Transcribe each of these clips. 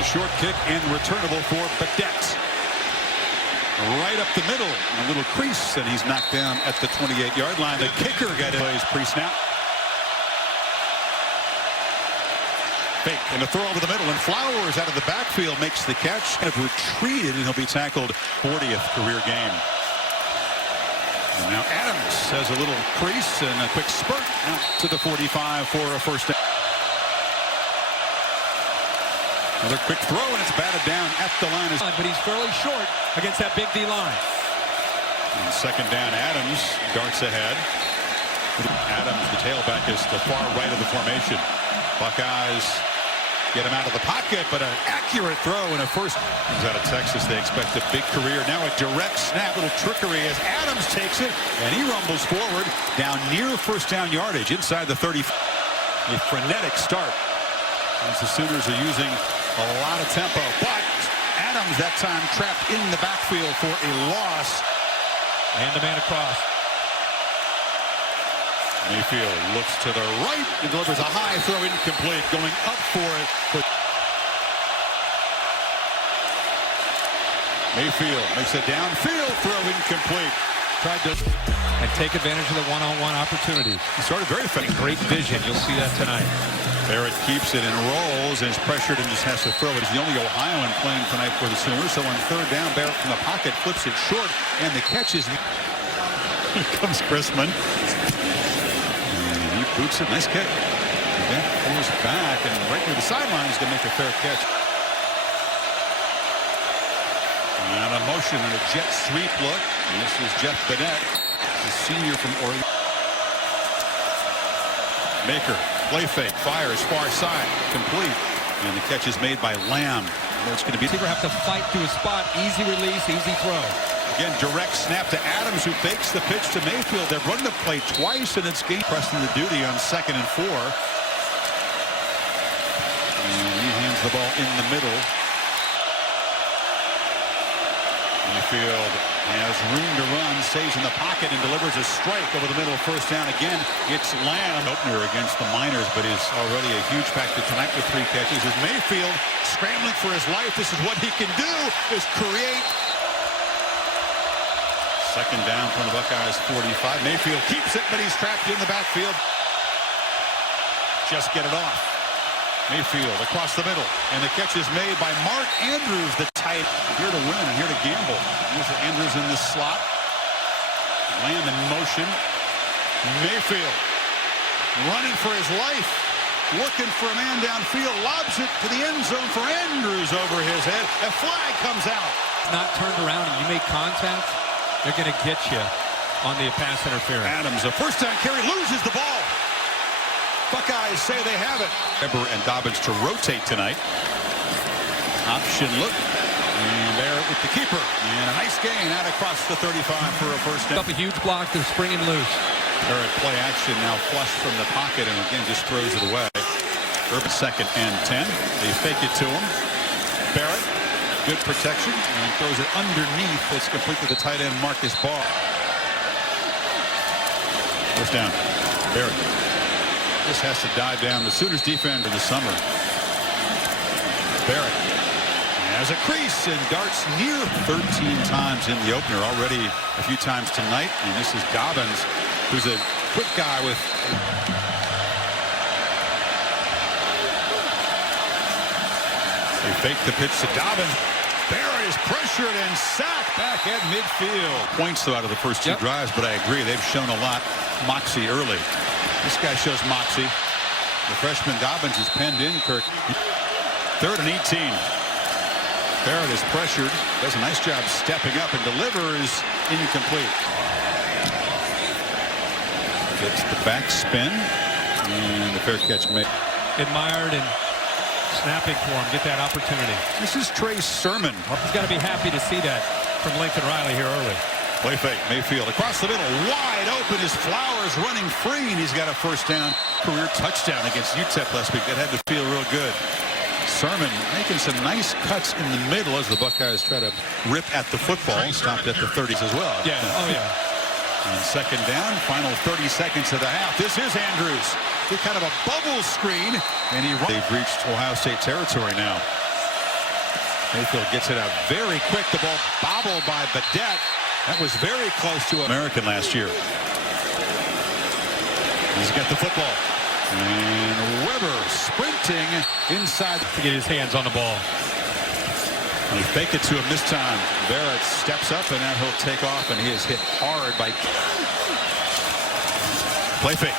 a short kick and returnable for Badette. Right up the middle, a little crease, and he's knocked down at the 28-yard line. The kicker got in plays pre-snap. Fake and a throw over the middle, and Flowers out of the backfield makes the catch. Kind of retreated, and he'll be tackled. 40th career game. And now Adams has a little crease and a quick spurt out to the 45 for a first down. Another quick throw, and it's batted down at the line. But he's fairly short against that big D line. And second down, Adams darts ahead. Adams, the tailback, is the far right of the formation. Buckeyes get him out of the pocket, but an accurate throw and a first. He's out of Texas. They expect a big career. Now a direct snap, little trickery as Adams takes it, and he rumbles forward down near first down yardage inside the 30. A frenetic start as the Sooners are using a lot of tempo, but Adams that time trapped in the backfield for a loss. And the man across. Mayfield looks to the right and delivers a high throw, incomplete, going up for it. But Mayfield makes a downfield throw, incomplete. Tried to take advantage of the one-on-one opportunity. He started very effective. Great vision. You'll see that tonight. Barrett keeps it and rolls and is pressured and just has to throw it. He's the only Ohioan playing tonight for the Sooners. So on third down, Barrett from the pocket flips it short, and the catch is. Here comes Chrisman. And he boots it. Nice catch. That pulls back and right near the sideline. He's going to make a fair catch. And a motion and a jet sweep look. And this is Jeff Badette, the senior from Oregon. Maker, play fake, fires far side, complete. And the catch is made by Lamb. It's going to be. Receiver have to fight to a spot. Easy release, easy throw. Again, direct snap to Adams, who fakes the pitch to Mayfield. They've run the play twice, and it's game pressing the duty on 2nd and 4. And he hands the ball in the middle. Mayfield has room to run, stays in the pocket, and delivers a strike over the middle. First down again. It's Lamb. Opener against the Miners, but is already a huge factor tonight with 3 catches. As Mayfield scrambling for his life. This is what he can do, is create. Second down from the Buckeyes 45. Mayfield keeps it, but he's trapped in the backfield. Just get it off. Mayfield across the middle, and the catch is made by Mark Andrews, the tight. Here to win and here to gamble. Here's Andrews in the slot. Lamb in motion. Mayfield running for his life, looking for a man downfield, lobs it to the end zone for Andrews over his head. A flag comes out. Not turned around and you make contact, they're going to get you on the pass interference. Adams, a first down carry, loses the ball. Buckeyes say they have it. Weber and Dobbins to rotate tonight. Option look. And Barrett with the keeper. And a nice gain out across the 35 for a first down. Up a huge block to spring and loose. Barrett play action now flush from the pocket and again just throws it away. Urban 2nd and 10. They fake it to him. Barrett, good protection, and throws it underneath. It's complete to the tight end Marcus Barr. First down. Barrett. This has to dive down. The Sooners defense in the summer. Barrett has a crease and darts near 13 times in the opener. Already a few times tonight. And this is Dobbins, who's a quick guy with. They fake the pitch to Dobbins. Barrett is pressured and sacked back at midfield. Points though out of the first 2 drives, but I agree they've shown a lot moxie early. This guy shows moxie. The freshman Dobbins is penned in, Kirk. 3rd and 18. Barrett is pressured. Does a nice job stepping up and delivers incomplete. Gets the back spin. And the fair catch made. Admired and snapping for him. Get that opportunity. This is Trey Sermon. He's got to be happy to see that from Lincoln Riley here early. Play fake, Mayfield across the middle, wide open is Flowers running free, and he's got a first down, career touchdown against UTEP last week. That had to feel real good. Sermon making some nice cuts in the middle as the Buckeyes try to rip at the football. Stopped at the 30s as well. Yeah, oh yeah. And second down, final 30 seconds of the half. This is Andrews. With kind of a bubble screen, and they've reached Ohio State territory now. Mayfield gets it out very quick. The ball bobbled by Badette. That was very close to American last year. He's got the football. And Weber sprinting inside To get his hands on the ball. They fake it to him this time. Barrett steps up, and now he'll take off, and he is hit hard by play fake.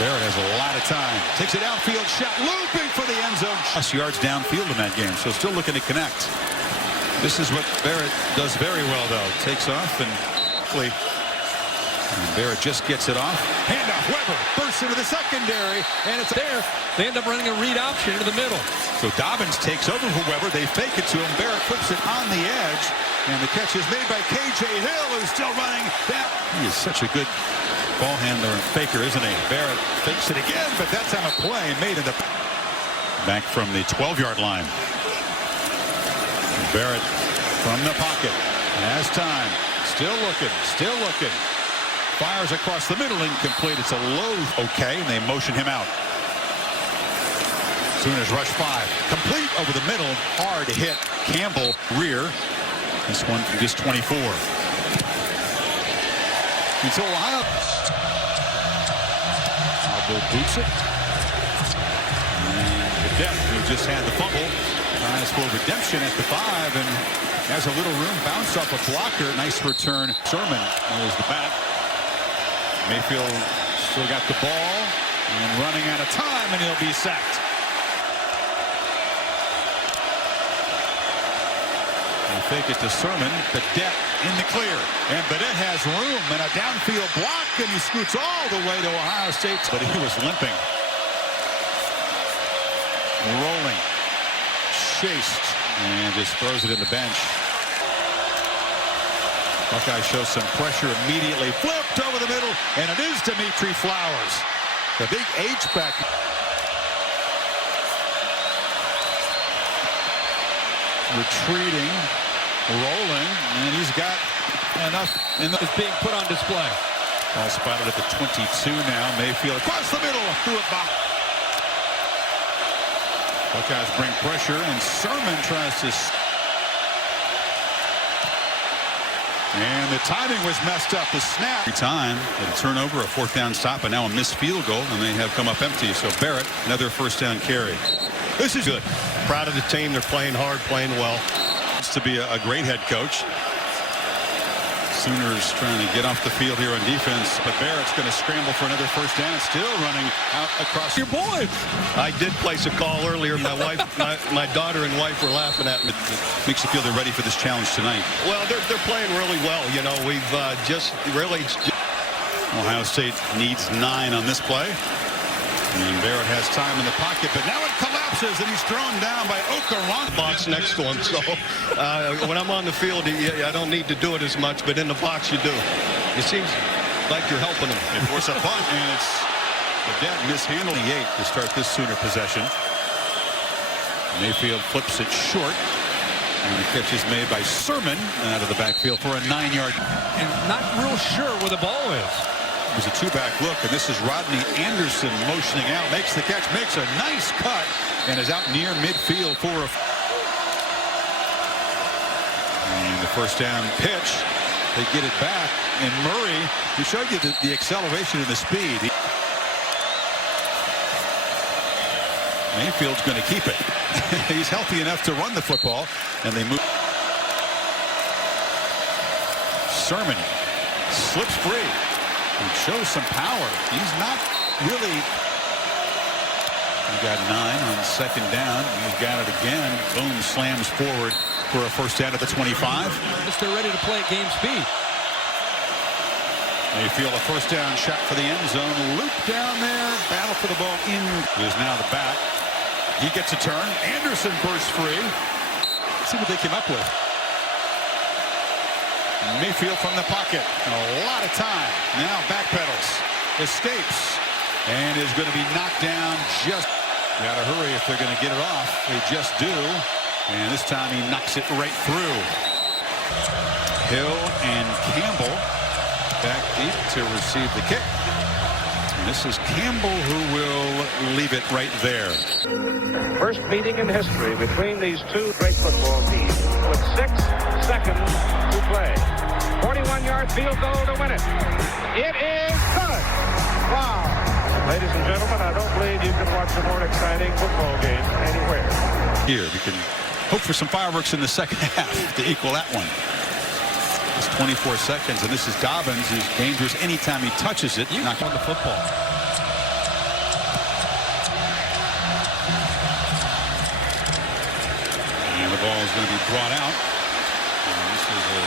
Barrett has a lot of time. Takes it outfield, shot looping for the end zone. Plus yards downfield in that game, so still looking to connect. This is what Barrett does very well, though. Takes off and Barrett just gets it off. Handoff, Weber bursts into the secondary, and it's there. They end up running a read option into the middle. So Dobbins takes over for Weber. They fake it to him. Barrett flips it on the edge, and the catch is made by K.J. Hill, who's still running down. He is such a good ball handler and faker, isn't he? Barrett fakes it again, but that's on a play made in the back from the 12-yard line. Barrett from the pocket. Has time. Still looking. Fires across the middle, incomplete. It's a low. Okay, and they motion him out. Sooners rush 5. Complete over the middle. Hard to hit. Campbell rear. This one from just 24. It's Ohio. Albo boots it. And Badette, who just had the fumble, tries for redemption at the 5 and has a little room. Bounce off a blocker. Nice return. Sermon is the back. Mayfield still got the ball and running out of time, and he'll be sacked. They fake it to Sermon. Badette in the clear, and Badette has room and a downfield block, and he scoots all the way to Ohio State, but he was limping. Rolling, chased, and just throws it in the bench. Buckeye shows some pressure immediately. Flipped over the middle, and it is Dimitri Flowers. The big H-back. Retreating, rolling, and he's got enough. It's being put on display. Ball spotted at the 22 now. Mayfield across the middle, threw it back. Buckeyes bring pressure, and Sermon tries to. And the timing was messed up. The snap. Every time, a turnover, a 4th down stop, and now a missed field goal, and they have come up empty. So Barrett, another 1st down carry. This is good. Proud of the team. They're playing hard, playing well. It's to be a great head coach. Sooners trying to get off the field here on defense, but Barrett's going to scramble for another 1st down. Still running out across your boy. I did place a call earlier. My wife, my daughter and wife were laughing at me. It makes you feel they're ready for this challenge tonight. Well, they're playing really well. You know, we've just really. Ohio State needs 9 on this play. And Barrett has time in the pocket, but now it collapses, and he's thrown down by Okaron. Box next to him. So when I'm on the field, I don't need to do it as much, but in the box you do. It seems like you're helping him. They force a punt, and it's Badette mishandling 8 to start this Sooner possession. Mayfield flips it short, and the catch is made by Sermon out of the backfield for a 9-yard. And not real sure where the ball is. It was a 2-back look, and this is Rodney Anderson motioning out, makes the catch, makes a nice cut, and is out near midfield for a. And the 1st down pitch, they get it back, and Murray, he showed you the acceleration and the speed. Mayfield's going to keep it. He's healthy enough to run the football, and they move. Sermon slips free. He shows some power. He's not really. He got 9 on 2nd down. He's got it again. Boom, slams forward for a 1st down at the 25. They're ready to play at game speed. They feel a 1st down shot for the end zone. Loop down there. Battle for the ball in. Is now the back. He gets a turn. Anderson bursts free. Let's see what they came up with. Mayfield from the pocket. A lot of time. Now backpedals. Escapes. And is going to be knocked down. Just got to hurry if they're going to get it off. They just do. And this time he knocks it right through. Hill and Campbell back deep to receive the kick. And this is Campbell who will leave it right there. First meeting in history between these two great football teams with 6 seconds to play. 41-yard field goal to win it. It is good. Wow. Ladies and gentlemen, I don't believe you can watch a more exciting football game anywhere. Here, we can hope for some fireworks in the second half to equal that one. It's 24 seconds, and this is Dobbins, who's dangerous anytime he touches it. You not on the football. And the ball is going to be brought out. And this is a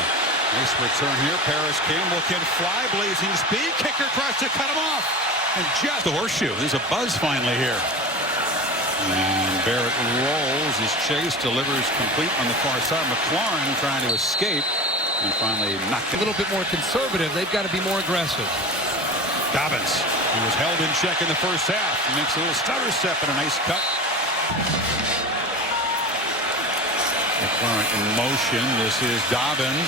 nice return here. Paris Campbell can fly, blazing speed. Kicker tries to cut him off. And just the horseshoe. There's a buzz finally here. And Barrett rolls as Chase delivers complete on the far side. McLaurin trying to escape. And finally knocked A little bit more conservative. They've got to be more aggressive. Dobbins, who was held in check in the first half, he makes a little stutter step and a nice cut. McLaurin in motion. This is Dobbins.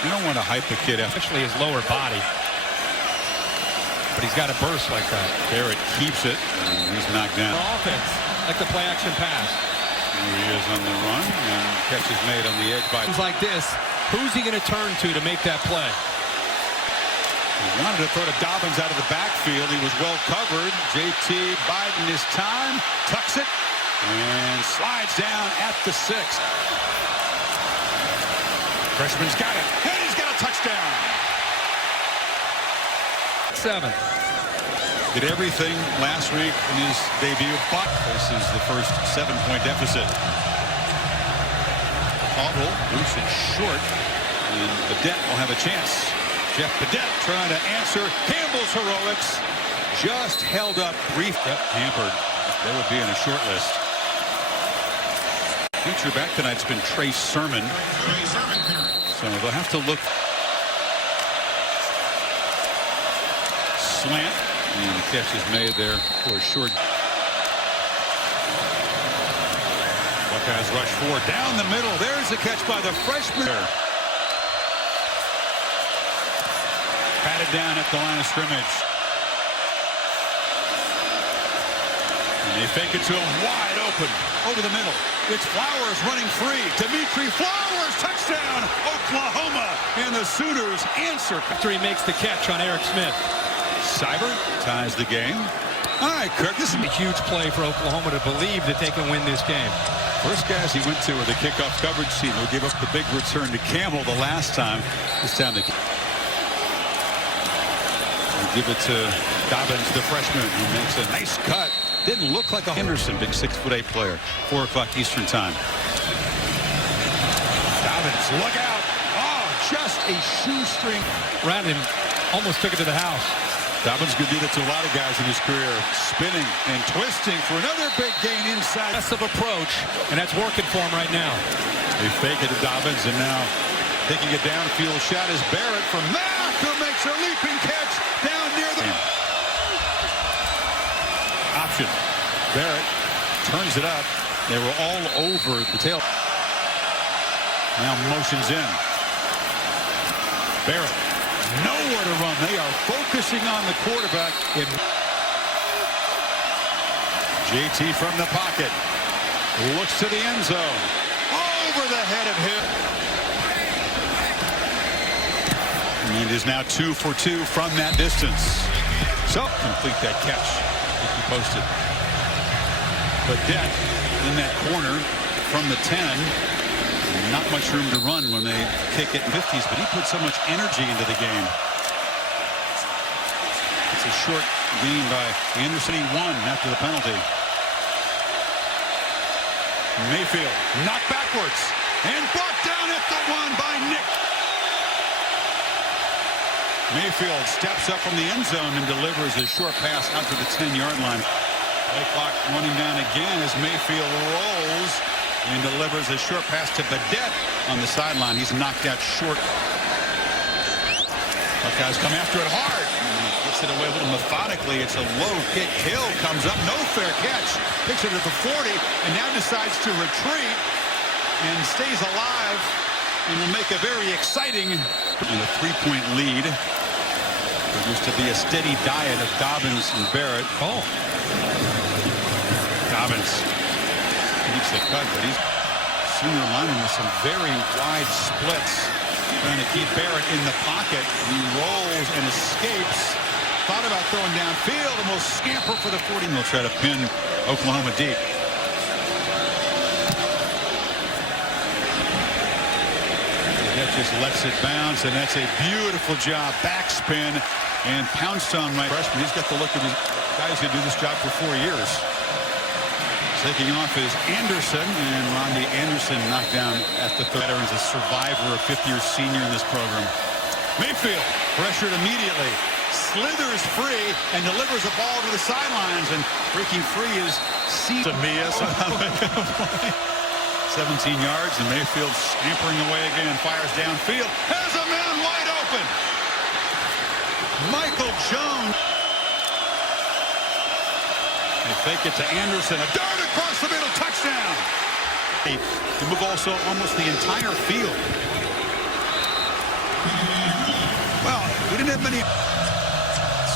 You don't want to hype the kid up. Actually, his lower body. But he's got a burst like that. Barrett keeps it, and he's knocked down. For offense, like the play action pass. Here he is on the run, and catch is made on the edge by. Things like this, who's he going to turn to make that play? He wanted to throw to Dobbins out of the backfield. He was well covered. JT biding his time, tucks it, and slides down at the 6. Freshman's got it, and he's got a touchdown. 7. Did everything last week in his debut, but this is the first 7-point deficit. Caudle boots it short, and Badette will have a chance. Jeff Badette trying to answer Campbell's heroics. Just held up brief. Yep, hampered. They would be in a short list. Feature back tonight's been Trey Sermon. So they'll have to look. Slant. And the catch is made there for a short. Buckeyes rush 4 down the middle. There's the catch by the freshman. Patted down at the line of scrimmage. And they fake it to him wide open over the middle. It's Flowers running free. Dimitri Flowers, touchdown, Oklahoma. And the Sooners answer. After he makes the catch on Eric Smith. Cyber ties the game. All right, Kirk, this is A huge play for Oklahoma to believe that they can win this game. first guys he went to with the kickoff coverage team who gave up the big return to Campbell the last time. This time they give it to Dobbins, the freshman, who makes a nice cut. Didn't look like a Henderson, big 6'8" player. 4 o'clock Eastern time. Dobbins, look out. Oh, just a shoestring. Random almost took it to the house. Dobbins could do that to a lot of guys in his career. Spinning and twisting for another big gain inside. Aggressive approach, and that's working for him right now. They fake it to Dobbins, and now taking a downfield shot is Barrett from Mack, who makes a leaping catch down near the option. Barrett turns it up. They were all over the tail. Now motions in. Barrett, nowhere to run. They are focusing on the quarterback. JT from the pocket. Looks to the end zone. Over the head of him. And is now 2 for 2 from that distance. So complete that catch. Keep you posted. Badette in that corner from the 10. Not much room to run when they kick it in 50s, but he put so much energy into the game. It's a short gain by Anderson. He won after the penalty. Mayfield knocked backwards and brought down at the 1 by Nick. Mayfield steps up from the end zone and delivers a short pass out to the 10-yard line. Play clock running down again as Mayfield rolls and delivers a short pass to Badette on the sideline. He's knocked out short. Buckeyes come after it hard. Gets it away a little methodically. It's a low kick. Hill comes up. No fair catch. Picks it at the 40 and now decides to retreat and stays alive and will make a very exciting and a 3-point lead for Used to be a steady diet of Dobbins and Barrett. Oh. Dobbins keeps the cut, but he's senior lineman with some very wide splits. Trying to keep Barrett in the pocket. He rolls and escapes. Thought about throwing downfield and will scamper for the 40. They'll try to pin Oklahoma deep. That just lets it bounce, and that's a beautiful job. Backspin and pounced on right. Freshman, he's got the look of his guys who do this job for 4 years. Taking off is Anderson, and Ronnie Anderson knocked down at the third. Veteran's a survivor, a fifth-year senior in this program. Mayfield pressured immediately, slithers free, and delivers a ball to the sidelines. And breaking free is Mia. 17 yards, and Mayfield scampering away again, fires downfield, has a man wide open. Michael Jones. They fake it to Anderson, a dart across the middle, touchdown. To move also almost the entire field. Well, we didn't have many.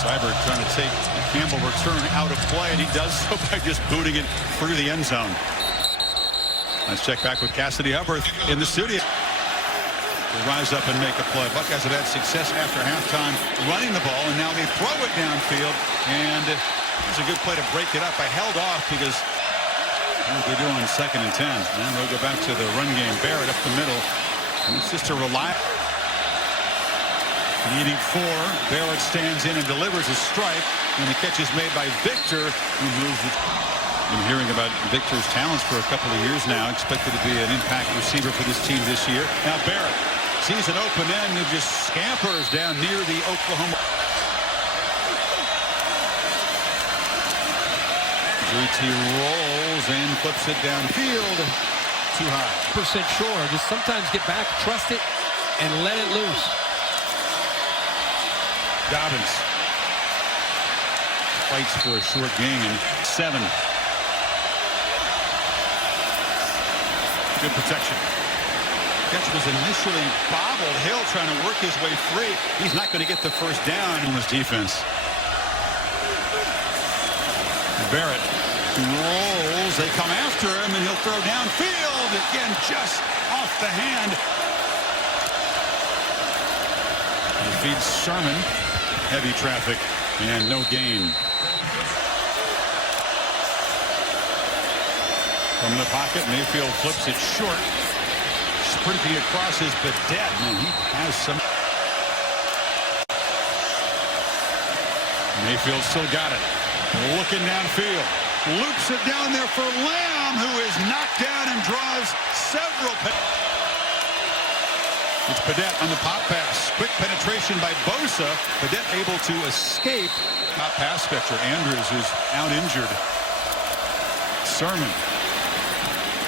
Seibert trying to take the Campbell return out of play, and he does so by just booting it through the end zone. Let's check back with Cassidy Hubbard in the studio. They rise up and make a play. Buckeyes have had success after halftime running the ball, and now they throw it downfield, and it's a good play to break it up. I held off because what they're doing 2nd and 10. And they'll go back to the run game. Barrett up the middle. And it's just a reliable. Needing 4. Barrett stands in and delivers a strike. And the catch is made by Victor, who moves it. Been hearing about Victor's talents for a couple of years now. Expected to be an impact receiver for this team this year. Now Barrett sees an open end and just scampers down near the Oklahoma. JT rolls and flips it downfield. Too high. Percent sure. Just sometimes get back, trust it, and let it loose. Dobbins fights for a short gain. 7. Good protection. Catch was initially bobbled. Hill trying to work his way free. He's not going to get the first down in his defense. Barrett rolls. They come after him, and he'll throw downfield. Again, just off the hand. He feeds Sherman. Heavy traffic and no gain. From the pocket, Mayfield flips it short. Sprinting across his Badette. Man, he has some. Mayfield still got it. Looking downfield. Loops it down there for Lamb, who is knocked down and draws several. It's Badette on the pop pass. Quick penetration by Bosa. Badette able to escape. Top pass catcher Andrews is out injured. Sermon.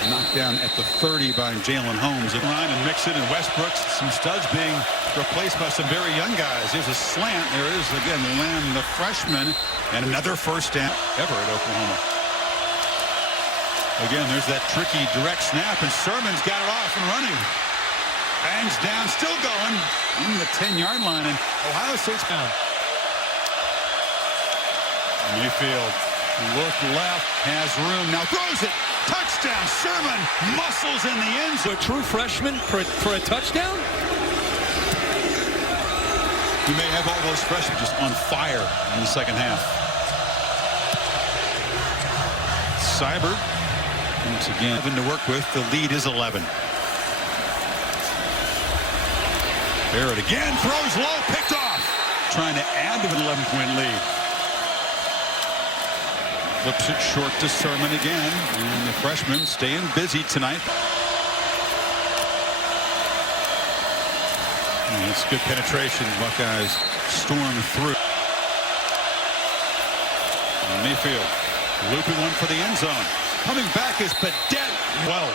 Knocked down at the 30 by Jalen Holmes. And Ryan and Mixon and Westbrook. Some studs being replaced by some very young guys. There's a slant. There is, again, Lamb, the freshman. And another first down ever at Oklahoma. Again, there's that tricky direct snap. And Sermon's got it off and running. Bangs down, still going. In the 10-yard line. And Ohio State's down. Mayfield. Look left. Has room. Now throws it. Touchdown, Sherman, muscles in the end zone. A true freshman for a touchdown? You may have all those freshmen just on fire in the second half. Seibert, once again, 11 to work with. The lead is 11. Barrett again, throws low, picked off. Trying to add to an 11-point lead. Flips it short to Sermon again. And the freshman staying busy tonight. And it's good penetration. Buckeyes storm through. And Mayfield looping one for the end zone. Coming back is Badette. 12.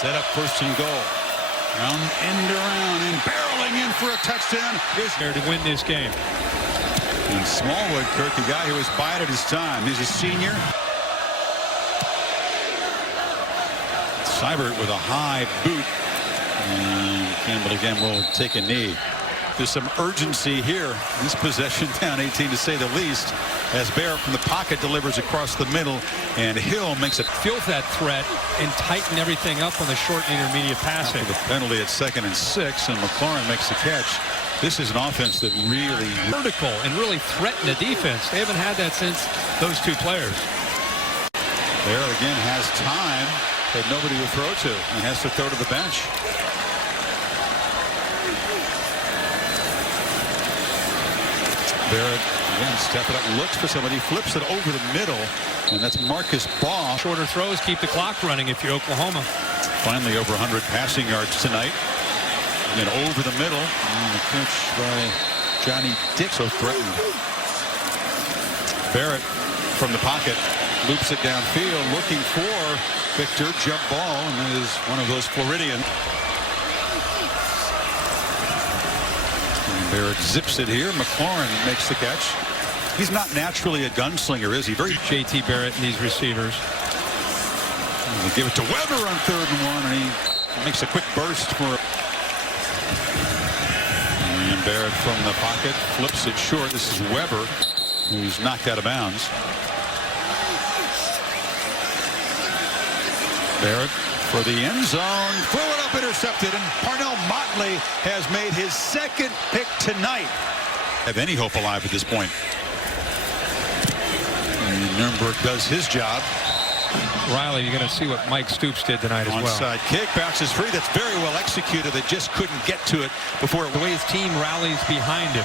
Set up 1st and goal. Round end around and barreling in for a touchdown. Is There to win this game. And Smallwood, Kirk, a guy who has bided his time. He's a senior. Seibert with a high boot. And Campbell again will take a knee. There's some urgency here. This possession down 18 to say the least, as Barrett from the pocket delivers across the middle, and Hill makes it. Feels that threat and tighten everything up on the short and intermediate passing. After the penalty at 2nd and 6, and McLaurin makes the catch. This is an offense that really vertical and really threaten the defense. They haven't had that since those two players. Barrett again has time, but nobody to throw to, and has to throw to the bench. Barrett again stepping up, looks for somebody, flips it over the middle, and that's Marcus Baugh. Shorter throws keep the clock running if you're Oklahoma. Finally over 100 passing yards tonight. And over the middle, and the catch by Johnny Dick, so threatened. Barrett from the pocket loops it downfield, looking for Victor, jump ball, and that is one of those Floridian. And Barrett zips it here. McLaurin makes the catch. He's not naturally a gunslinger, is he? Very J.T. Barrett and these receivers. And they give it to Weber on 3rd and 1, and he makes a quick burst for. And Barrett from the pocket flips it short. This is Weber, who's knocked out of bounds. Barrett for the end zone, threw it up, intercepted, and Parnell Motley has made his 2nd pick tonight. Have any hope alive at this point? And Nuremberg does his job. Riley, you're going to see what Mike Stoops did tonight as well. Onside kick, bounces free. That's very well executed. They just couldn't get to it before. The way his team rallies behind him.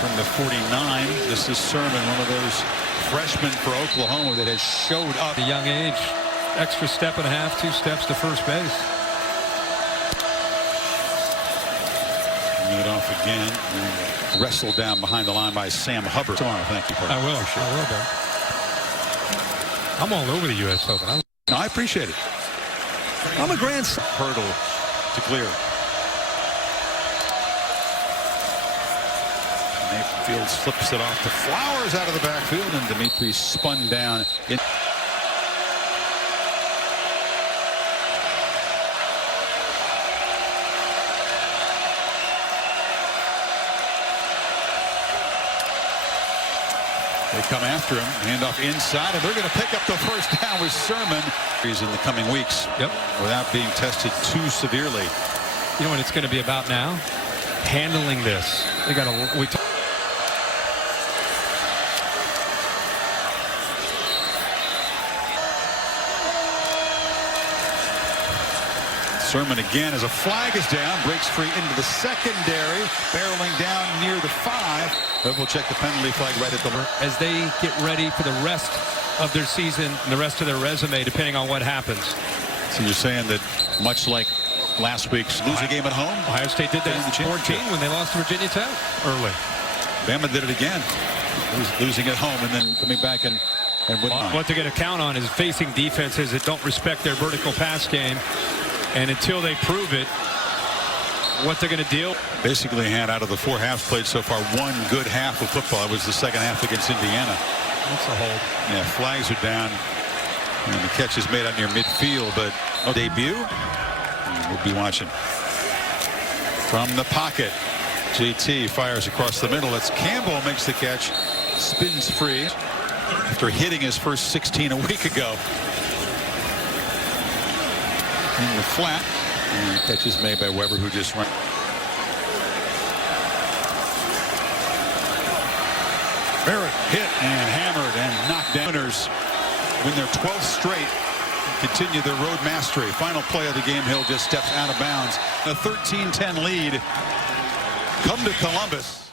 From the 49, this is Sermon, one of those freshmen for Oklahoma that has showed up. At a young age, extra step and a half, 2 steps to first base. It off again. And wrestled down behind the line by Sam Hubbard. Tomorrow, thank you. I will. I will, Ben. I'm all over the U.S. Open. No, I appreciate it. I'm a grand hurdle to clear. Mayfield slips it off to Flowers out of the backfield, and Dimitri spun down. They come after him, handoff inside, and they're going to pick up the first down with Sermon. He's in the coming weeks. Yep. Without being tested too severely. You know what it's going to be about now? Handling this. They got to. Sermon again as a flag is down, breaks free into the secondary, barreling down near the 5. But we'll check the penalty flag right at the. As they get ready for the rest of their season and the rest of their resume, depending on what happens. So you're saying that much like last week's losing game at home? Ohio State did that in 14 when they lost to Virginia Tech early. Bama did it again, losing at home and then coming back and winning. What they're going to count on is facing defenses that don't respect their vertical pass game. And until they prove it, what they're going to deal. Basically had out of the 4 halves played so far, 1 good half of football. It was the 2nd half against Indiana. That's a hold. Yeah, flags are down. And the catch is made out near midfield, but debut. We'll be watching. From the pocket, JT fires across the middle. It's Campbell makes the catch. Spins free after hitting his first 16 a week ago. In the flat, and the catch is made by Weber, who just ran. Barrett hit and hammered and knocked down. Winners win their 12th straight, continue their road mastery. Final play of the game, Hill just steps out of bounds. A 13-10 lead. Come to Columbus.